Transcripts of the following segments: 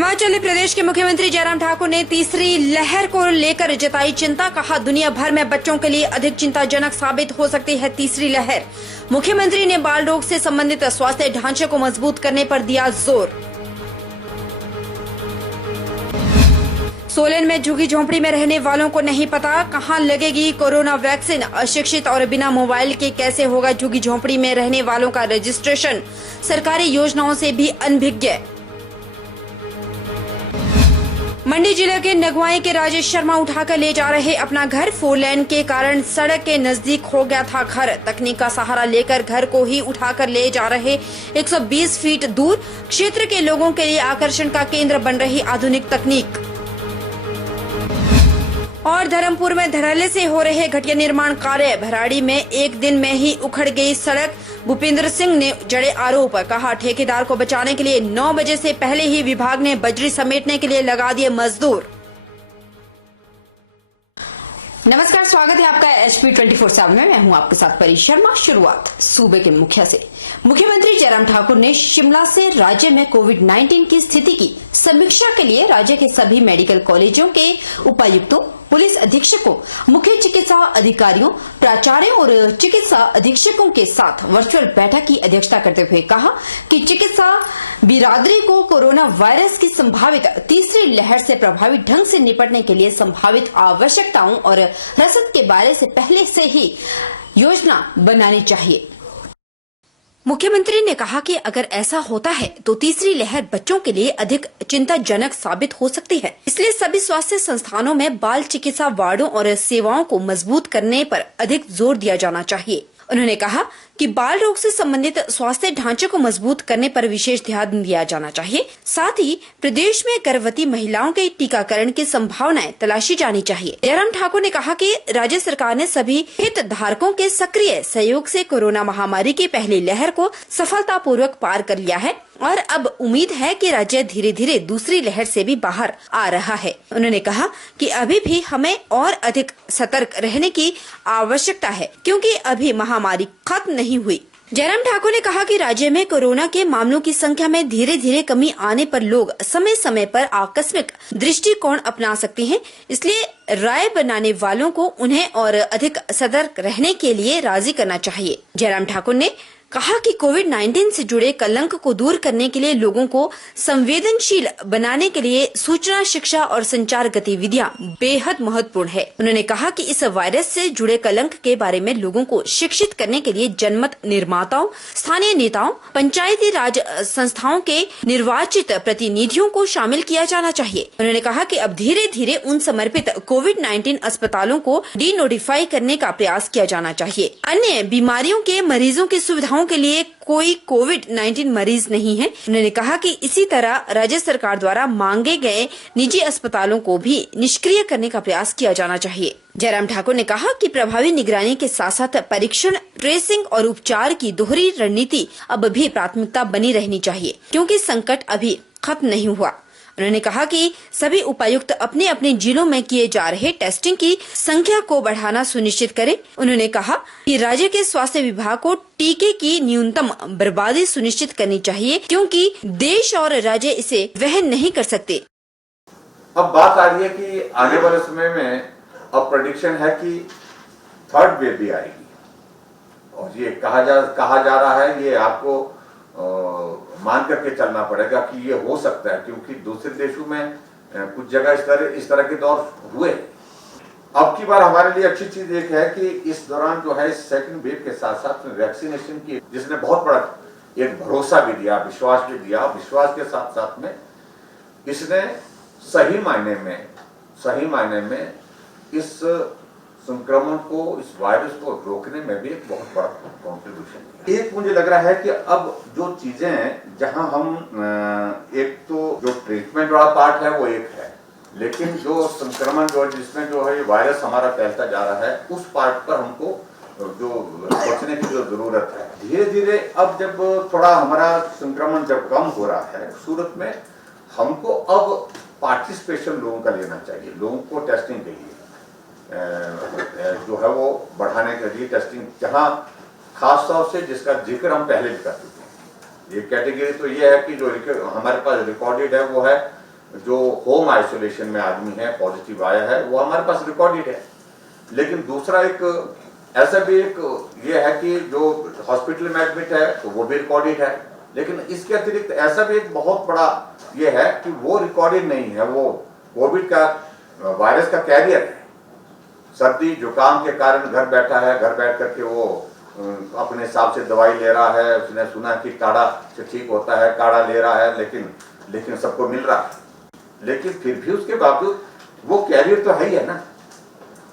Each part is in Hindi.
हिमाचल प्रदेश के मुख्यमंत्री जयराम ठाकुर ने तीसरी लहर को लेकर जताई चिंता। कहा, दुनिया भर में बच्चों के लिए अधिक चिंताजनक साबित हो सकती है तीसरी लहर। मुख्यमंत्री ने बाल रोग से संबंधित स्वास्थ्य ढांचे को मजबूत करने पर दिया जोर। सोलन में झुग्गी झोंपड़ी में रहने वालों को नहीं पता कहां लगेगी कोरोना वैक्सीन। अशिक्षित और बिना मोबाइल के कैसे होगा झुग्गी झोंपड़ी में रहने वालों का रजिस्ट्रेशन। सरकारी योजनाओं से भी अनभिज्ञ। मंडी जिले के नगवाई के राजेश शर्मा उठाकर ले जा रहे अपना घर। 4 लेन के कारण सड़क के नजदीक हो गया था घर। तकनीक का सहारा लेकर घर को ही उठाकर ले जा रहे 120 फीट दूर क्षेत्र के लोगों के लिए आकर्षण का केंद्र बन रही आधुनिक तकनीक। और धर्मपुर में धड़ल्ले से हो रहे घटिया निर्माण कार्य। भराड़ी में एक दिन में ही उखड़ गई सड़क। भूपिंदर सिंह ने जड़े आरोप। कहा, ठेकेदार को बचाने के लिए 9 बजे से पहले ही विभाग ने बजरी समेटने के लिए लगा दिए मजदूर। नमस्कार, स्वागत है आपका HP 24/7 में। मैं हूं आपके साथ परी शर्मा। शुरुआत सूबे के मुखिया से। मुख्यमंत्री जयराम ठाकुर ने शिमला से राज्य में कोविड-19 की स्थिति की समीक्षा के लिए राज्य के सभी मेडिकल कॉलेजों के उपायुक्तों, पुलिस अधीक्षकों, मुख्य चिकित्सा अधिकारियों, प्राचार्यों और चिकित्सा अधीक्षकों के साथ वर्चुअल बैठक की अध्यक्षता करते हुए कहा कि चिकित्सा बिरादरी को कोरोना वायरस की संभावित तीसरी लहर से प्रभावी ढंग से निपटने के लिए संभावित आवश्यकताओं और रसद के बारे से पहले से ही योजना बनानी चाहिए। मुख्यमंत्री ने कहा कि अगर ऐसा होता है तो तीसरी लहर बच्चों के लिए अधिक चिंताजनक साबित हो सकती है। इसलिए सभी स्वास्थ्य संस्थानों में बाल चिकित्सा वार्डों और सेवाओं को मजबूत करने पर अधिक जोर दिया जाना चाहिए। उन्होंने कहा कि बाल रोग से संबंधित स्वास्थ्य ढांचे को मजबूत करने पर विशेष ध्यान दिया जाना चाहिए। साथ ही प्रदेश में गर्भवती महिलाओं के टीकाकरण की संभावनाएं तलाशी जानी चाहिए। जयराम ठाकुर ने कहा कि राज्य सरकार ने सभी हितधारकों के सक्रिय सहयोग से कोरोना महामारी की पहली लहर को सफलतापूर्वक पार कर लिया है और अब उम्मीद है कि राज्य धीरे धीरे दूसरी लहर से भी बाहर आ रहा है। उन्होंने कहा कि अभी भी हमें और अधिक सतर्क रहने की आवश्यकता है क्योंकि अभी महामारी खत्म नहीं हुई। जयराम ठाकुर ने कहा कि राज्य में कोरोना के मामलों की संख्या में धीरे धीरे कमी आने पर लोग समय समय पर आकस्मिक दृष्टिकोण अपना सकते हैं। इसलिए राय बनाने वालों को उन्हें और अधिक सतर्क रहने के लिए राजी करना चाहिए। जयराम ठाकुर ने कहा कि कोविड-19 से जुड़े कलंक को दूर करने के लिए लोगों को संवेदनशील बनाने के लिए सूचना, शिक्षा और संचार गतिविधियां बेहद महत्वपूर्ण है। उन्होंने कहा कि इस वायरस से जुड़े कलंक के बारे में लोगों को शिक्षित करने के लिए जनमत निर्माताओं, स्थानीय नेताओं, पंचायती राज संस्थाओं के निर्वाचित प्रतिनिधियों को शामिल किया जाना चाहिए। उन्होंने कहा कि अब धीरे धीरे उन समर्पित कोविड-19 अस्पतालों को डी नोटिफाई करने का प्रयास किया जाना चाहिए। अन्य बीमारियों के मरीजों की सुविधाओं के लिए कोई कोविड-19 मरीज नहीं है। उन्होंने कहा कि इसी तरह राज्य सरकार द्वारा मांगे गए निजी अस्पतालों को भी निष्क्रिय करने का प्रयास किया जाना चाहिए। जयराम ठाकुर ने कहा कि प्रभावी निगरानी के साथ साथ परीक्षण, ट्रेसिंग और उपचार की दोहरी रणनीति अब भी प्राथमिकता बनी रहनी चाहिए क्योंकि संकट अभी खत्म नहीं हुआ। उन्होंने कहा कि सभी उपायुक्त अपने अपने जिलों में किए जा रहे टेस्टिंग की संख्या को बढ़ाना सुनिश्चित करें। उन्होंने कहा कि राज्य के स्वास्थ्य विभाग को टीके की न्यूनतम बर्बादी सुनिश्चित करनी चाहिए क्योंकि देश और राज्य इसे वहन नहीं कर सकते। अब बात आ रही है कि आने वाले समय में अब प्रेडिक्शन है कि थर्ड वेव भी आएगी और ये कहा जा रहा है, ये आपको मान करके चलना पड़ेगा कि ये हो सकता है क्योंकि दूसरे देशों में कुछ जगह इस तरह के दौर हुए। अब की बार हमारे लिए अच्छी चीज एक है कि इस दौरान जो है सेकंड वेव के साथ साथ वैक्सीनेशन की, जिसने बहुत बड़ा एक भरोसा भी दिया, विश्वास भी दिया। विश्वास के साथ साथ में इसने सही मायने में इस संक्रमण को, इस वायरस को रोकने में भी एक बहुत बड़ा कॉन्ट्रीब्यूशन है। एक मुझे लग रहा है कि अब जो चीजें हैं जहां हम एक तो जो ट्रीटमेंट वाला पार्ट है वो एक है, लेकिन जो संक्रमण जिसमें जो है वायरस हमारा फैलता जा रहा है उस पार्ट पर हमको जो सोचने की जो जरूरत है। धीरे धीरे अब जब थोड़ा हमारा संक्रमण जब कम हो रहा है सूरत में, हमको अब पार्टिसिपेशन लोगों का लेना चाहिए। लोगों को टेस्टिंग के लिए जो है वो बढ़ाने के लिए टेस्टिंग, जहां खास तौर से जिसका जिक्र हम पहले भी कर चुके हैं। ये कैटेगरी तो ये है कि जो हमारे पास रिकॉर्डेड है वो है जो होम आइसोलेशन में आदमी है पॉजिटिव आया है वो हमारे पास रिकॉर्डेड है। लेकिन दूसरा एक ऐसा भी एक ये है कि जो हॉस्पिटल में एडमिट है तो वो भी रिकॉर्डेड है। लेकिन इसके अतिरिक्त ऐसा भी एक बहुत बड़ा ये है कि वो रिकॉर्डेड नहीं है, वो कोविड का वायरस का कैरियर है। सर्दी जुकाम के कारण घर बैठा है, घर बैठ करके वो अपने हिसाब से दवाई ले रहा है, उसने सुना कि काढ़ा से ठीक होता है, काढ़ा ले रहा है, लेकिन सबको मिल रहा है। लेकिन फिर भी उसके बावजूद वो कैरियर तो है ही है ना,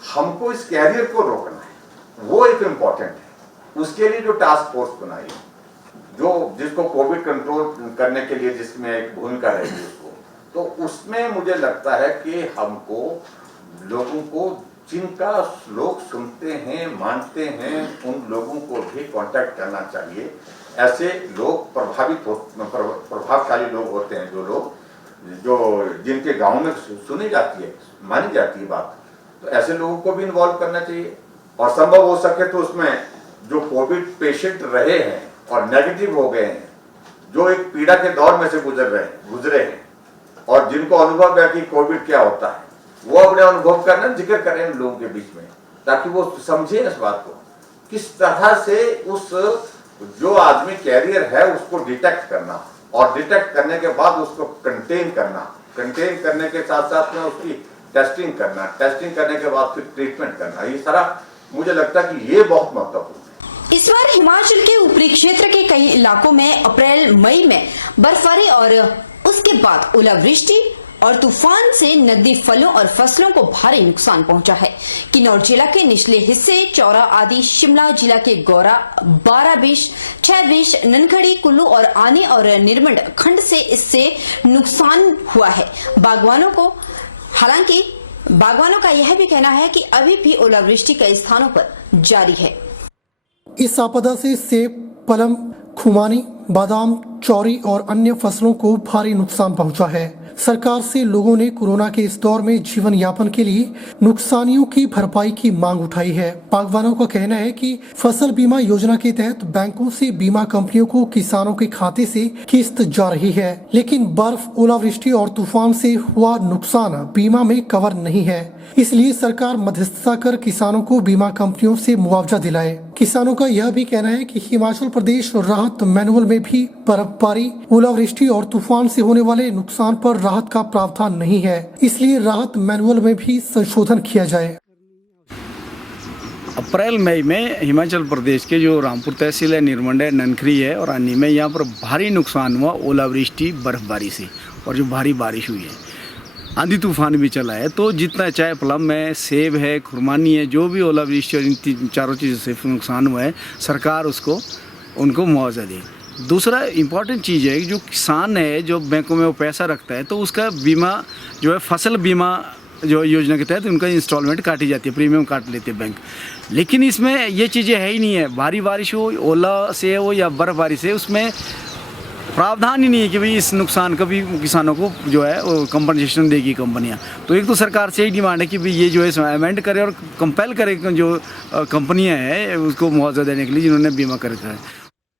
हमको इस कैरियर को रोकना है, वो एक इम्पॉर्टेंट है। उसके लिए जो टास्क फोर्स बनाई जो जिसको कोविड कंट्रोल करने के लिए जिसमें एक भूमिका रहेगी उसको, तो उसमें मुझे लगता है कि हमको लोगों को जिनका लोग सुनते हैं मानते हैं उन लोगों को भी कांटेक्ट करना चाहिए। ऐसे लोग प्रभावशाली लोग होते हैं, जो लोग जो जिनके गांव में सुनी जाती है मानी जाती है बात, तो ऐसे लोगों को भी इन्वॉल्व करना चाहिए। और संभव हो सके तो उसमें जो कोविड पेशेंट रहे हैं और नेगेटिव हो गए हैं, जो एक पीड़ा के दौर में से गुजरे हैं और जिनको अनुभव है कि कोविड क्या होता है, वो अपने अनुभव करना जिक्र करें इन लोगों के बीच में, ताकि वो समझे इस बात को किस तरह से उस जो आदमी कैरियर है उसको डिटेक्ट करना और डिटेक्ट करने के बाद उसको कंटेन करने के साथ साथ में उसकी टेस्टिंग करने के बाद फिर ट्रीटमेंट करना। ये सारा मुझे लगता है कि ये बहुत महत्वपूर्ण है। इस बार हिमाचल के ऊपरी क्षेत्र के कई इलाकों में अप्रैल मई में बर्फबारी और उसके बाद ओलावृष्टि और तूफान से नकदी फलों और फसलों को भारी नुकसान पहुंचा है। किन्नौर जिला के निचले हिस्से चौरा आदि, शिमला जिला के गौरा, 12-20, 6-20, ननखड़ी, कुल्लू और आनी और निर्मंड खंड से इससे नुकसान हुआ है। हालांकि बागवानों का यह भी कहना है कि अभी भी ओलावृष्टि कई स्थानों पर जारी है। इस आपदा से सेब, पलम, खुमानी, बादाम, चौरी और अन्य फसलों को भारी नुकसान पहुंचा है। सरकार से लोगों ने कोरोना के इस दौर में जीवन यापन के लिए नुकसानियों की भरपाई की मांग उठाई है। बागवानों का कहना है कि फसल बीमा योजना के तहत बैंकों से बीमा कंपनियों को किसानों के खाते से किस्त जा रही है, लेकिन बर्फ, ओलावृष्टि और तूफान से हुआ नुकसान बीमा में कवर नहीं है। इसलिए सरकार मध्यस्थता कर किसानों को बीमा कंपनियों से मुआवजा दिलाए। किसानों का यह भी कहना है कि हिमाचल प्रदेश राहत मैनुअल में भी बर्फबारी, ओलावृष्टि और तूफान से होने वाले नुकसान पर राहत का प्रावधान नहीं है, इसलिए राहत मैनुअल में भी संशोधन किया जाए। अप्रैल मई में हिमाचल प्रदेश के जो रामपुर तहसील है, निर्मंड है, ननखरी है और अन्य में यहाँ पर भारी नुकसान हुआ ओलावृष्टि बर्फबारी से, और जो भारी बारिश हुई है, आंधी तूफान भी चला है। तो जितना चाहे प्लम है, सेब है, खुरमानी है, जो भी ओलावृष्टि और इन चारों चीज़ों से नुकसान हुआ है, सरकार उनको मुआवजा दे। दूसरा इम्पॉर्टेंट चीज़ है कि जो किसान है, जो बैंकों में वो पैसा रखता है, तो उसका बीमा जो है फसल बीमा जो योजना के तहत उनका इंस्टॉलमेंट काटी जाती है, प्रीमियम काट लेते हैं बैंक। लेकिन इसमें ये चीज़ें है ही नहीं है। भारी बारिश हो, ओला से हो या बर्फबारी से, उसमें प्रावधान ही नहीं है कि भाई इस नुकसान का भी किसानों को जो है वो कंपनसेशन देगी कंपनियां। तो एक तो सरकार से ही डिमांड है कि भाई ये जो है अमेंड करे और कंपेल करे जो कंपनियां हैं उसको मुआवजा देने के लिए जिन्होंने बीमा कर रखा है।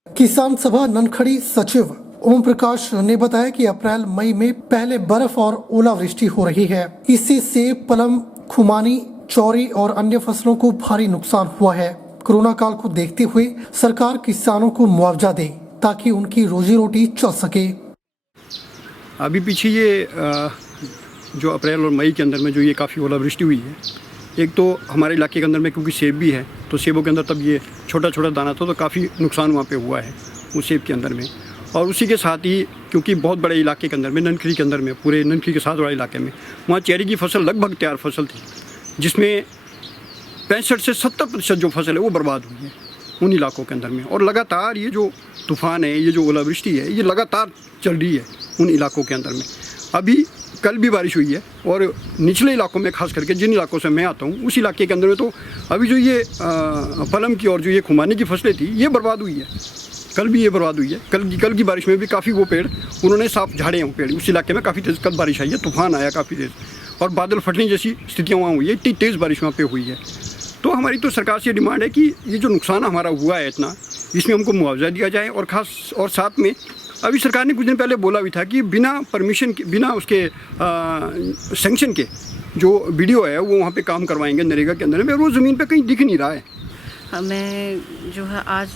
किसान सभा ननखड़ी सचिव ओम प्रकाश ने बताया कि अप्रैल मई में पहले बर्फ और ओलावृष्टि हो रही है। इससे सेब, पलम, खुमानी, चौरी और अन्य फसलों को भारी नुकसान हुआ है। कोरोना काल को देखते हुए सरकार किसानों को मुआवजा दे ताकि उनकी रोजी रोटी चल सके। अभी पीछे ये जो अप्रैल और मई के अंदर में जो ये काफ़ी ओलावृष्टि हुई है, एक तो हमारे इलाके के अंदर में क्योंकि सेब भी है, तो सेबों के अंदर तब ये छोटा छोटा दाना था, तो काफ़ी नुकसान वहाँ पे हुआ है उस सेब के अंदर में। और उसी के साथ ही क्योंकि बहुत बड़े इलाके के अंदर में, ननखरी के अंदर में, पूरे ननखरी के साथ बड़ा इलाके में, वहाँ चेरी की फसल लगभग तैयार फसल थी, जिसमें 65 से 70% जो फसल है वो बर्बाद हुई है उन इलाकों के अंदर में। और लगातार ये जो तूफ़ान है, ये जो ओलावृष्टि है, ये लगातार चल रही है उन इलाकों के अंदर में। अभी कल भी बारिश हुई है और निचले इलाकों में, खास करके जिन इलाकों से मैं आता हूँ उस इलाके के अंदर में, तो अभी जो ये पलम की और जो ये खुमानी की फसलें थी ये बर्बाद हुई है। कल भी ये बर्बाद हुई है। कल की बारिश में भी काफ़ी वो पेड़ उन्होंने साफ झाड़े हैं, वो पेड़ उस इलाके में काफ़ी तेज़ कल बारिश आई है, तूफान आया काफ़ी तेज़ और बादल फटने जैसी स्थितियाँ वहाँ हुई है, इतनी तेज़ बारिश वहाँ पर हुई है। तो हमारी तो सरकार से डिमांड है कि ये जो नुकसान हमारा हुआ है इतना, इसमें हमको मुआवजा दिया जाए और साथ में अभी सरकार ने कुछ दिन पहले बोला भी था कि बिना परमिशन के, बिना उसके सैंक्शन के जो वीडियो है वो वहाँ पे काम करवाएंगे नरेगा के अंदर में, वो ज़मीन पे कहीं दिख नहीं रहा है। मैं जो है आज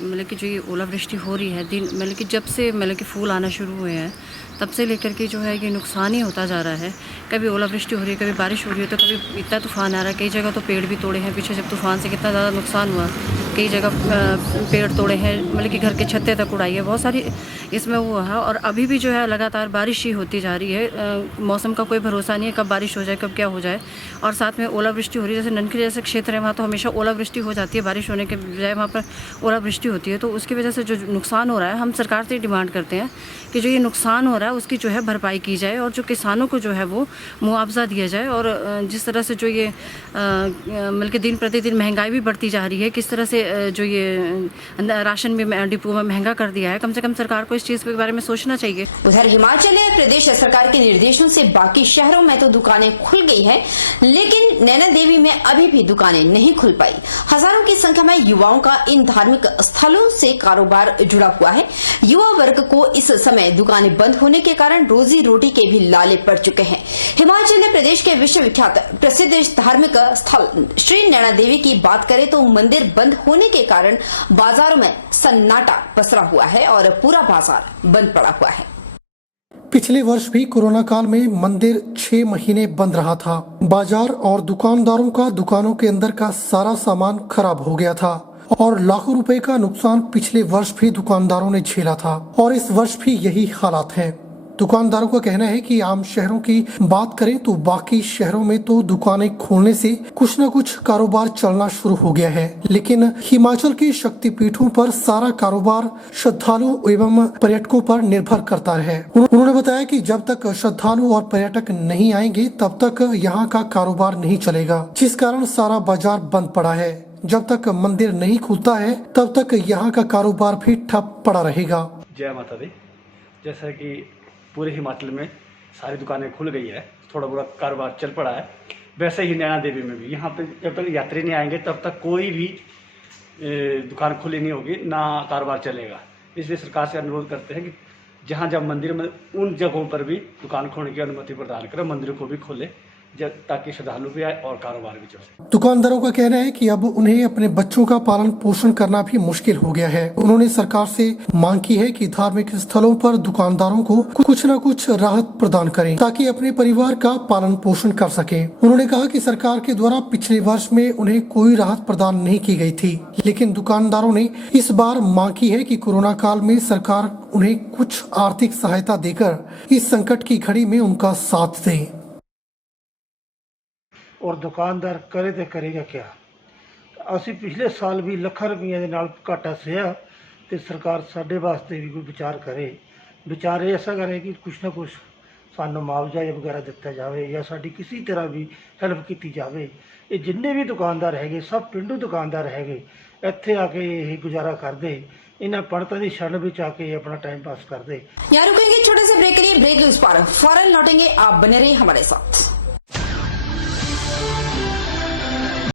मतलब कि जो ये ओलावृष्टि हो रही है दिन मतलब कि जब से मतलब कि फूल आना शुरू हुए हैं तब से लेकर के जो है ये नुकसान ही होता जा रहा है। कभी ओलावृष्टि हो रही है, कभी बारिश हो रही है, तो कभी इतना तूफान आ रहा है, कई जगह तो पेड़ भी तोड़े हैं। पीछे जब तूफान से कितना ज़्यादा नुकसान हुआ, कई जगह पेड़ तोड़े हैं, मतलब कि घर के छत्ते तक उड़ाई है, बहुत सारी इसमें वो है। और अभी भी जो है लगातार बारिश ही होती जा रही है। मौसम का कोई भरोसा नहीं है, कब बारिश हो जाए, कब क्या हो जाए। और साथ में ओलावृष्टि हो रही है, जैसे ननखरी जैसे क्षेत्र है वहाँ तो हमेशा ओलावृष्टि हो जाती है, बारिश होने के बजाय वहाँ पर ओलावृष्टि होती है। तो उसकी वजह से जो नुकसान हो रहा है, हम सरकार से डिमांड करते हैं कि जो ये नुकसान हो रहा है उसकी जो है भरपाई की जाए और जो किसानों को जो है वो मुआवजा दिया जाए। और जिस तरह से जो ये मतलब कि दिन प्रतिदिन महंगाई भी बढ़ती जा रही है, किस तरह से जो ये राशन भी डिपो में महंगा कर दिया है, कम से कम सरकार को इस चीज़ के बारे में सोचना चाहिए। उधर हिमाचल प्रदेश सरकार के निर्देशों से बाकी शहरों में तो दुकानें खुल गई हैं, लेकिन नैना देवी में अभी भी दुकानें नहीं खुल पाई। हजारों की संख्या में युवाओं का इन धार्मिक स्थलों से कारोबार जुड़ा हुआ है। युवा वर्ग को इस समय दुकानें बंद होने के कारण रोजी रोटी के भी लाले पड़ चुके हैं। हिमाचल प्रदेश के विश्वविख्यात प्रसिद्ध धार्मिक स्थल श्री नैना देवी की बात करें तो मंदिर बंद होने के कारण बाजारों में सन्नाटा पसरा हुआ है और पूरा बाजार बंद पड़ा हुआ है। पिछले वर्ष भी कोरोना काल में मंदिर 6 महीने बंद रहा था। बाजार और दुकानदारों का दुकानों के अंदर का सारा सामान खराब हो गया था और लाखों रुपए का नुकसान पिछले वर्ष भी दुकानदारों ने झेला था और इस वर्ष भी यही हालात हैं। दुकानदारों का कहना है कि आम शहरों की बात करें तो बाकी शहरों में तो दुकानें खोलने से कुछ न कुछ कारोबार चलना शुरू हो गया है, लेकिन हिमाचल की शक्तिपीठों पर सारा कारोबार श्रद्धालु एवं पर्यटकों पर निर्भर करता है। उन्होंने बताया कि जब तक श्रद्धालु और पर्यटक नहीं आएंगे तब तक यहाँ का कारोबार नहीं चलेगा, जिस कारण सारा बाजार बंद पड़ा है। जब तक मंदिर नहीं खुलता है तब तक यहाँ का कारोबार भी ठप पड़ा रहेगा। जय माता दी। जैसा कि पूरे हिमाचल में सारी दुकानें खुल गई है, थोड़ा बहुत कारोबार चल पड़ा है, वैसे ही नैना देवी में भी यहाँ पे जब तक यात्री नहीं आएंगे तब तक कोई भी दुकान खुली नहीं होगी, ना कारोबार चलेगा। इसलिए सरकार से अनुरोध करते हैं कि जहाँ जब मंदिर में उन जगहों पर भी दुकान खोलने की अनुमति प्रदान करें, मंदिरों को भी खोले ताकि श्रद्धालु भी आए और कारोबार भी चले। दुकानदारों का कहना है कि अब उन्हें अपने बच्चों का पालन पोषण करना भी मुश्किल हो गया है। उन्होंने सरकार से मांग की है कि धार्मिक स्थलों पर दुकानदारों को कुछ न कुछ राहत प्रदान करें ताकि अपने परिवार का पालन पोषण कर सके। उन्होंने कहा कि सरकार के द्वारा पिछले वर्ष में उन्हें कोई राहत प्रदान नहीं की गई थी, लेकिन दुकानदारों ने इस बार मांग की है कि कोरोना काल में सरकार उन्हें कुछ आर्थिक सहायता देकर इस संकट की घड़ी में उनका साथ दे। और दुकानदार करे तो करेगा क्या। ਅਸੀਂ पिछले साल भी ਲੱਖਾਂ ਰੁਪਈਆਂ ਦੇ ਨਾਲ ਘਾਟਾ ਸਹਿਆ ਤੇ ਸਰਕਾਰ ਸਾਡੇ ਵਾਸਤੇ ਵੀ ਕੋਈ ਵਿਚਾਰ ਕਰੇ। ਵਿਚਾਰ ਐਸਾ ਕਰੇ ਕਿ ਕੁਛ ਨਾ ਕੁਛ ਸਾਨੂੰ ਮੁਆਵਜ਼ਾ ਵਗੈਰਾ ਦਿੱਤਾ ਜਾਵੇ ਜਾਂ ਸਾਡੀ ਕਿਸੇ ਤਰ੍ਹਾਂ ਵੀ ਹੈਲਪ ਕੀਤੀ ਜਾਵੇ। ਇਹ ਜਿੰਨੇ ਵੀ ਦੁਕਾਨਦਾਰ ਹੈਗੇ ਸਭ ਪਿੰਡੂ ਦੁਕਾਨਦਾਰ ਹੈਗੇ, ਇੱਥੇ ਆ ਕੇ ਇਹ ਗੁਜ਼ਾਰਾ ਕਰਦੇ, इन्हें पड़ता नहीं शरण भी आके अपना टाइम पास कर दे। यहाँ रुकेंगे छोटे से ब्रेक के लिए। ब्रेक उस पर फौरन लौटेंगे, आप बने रहिए हमारे साथ।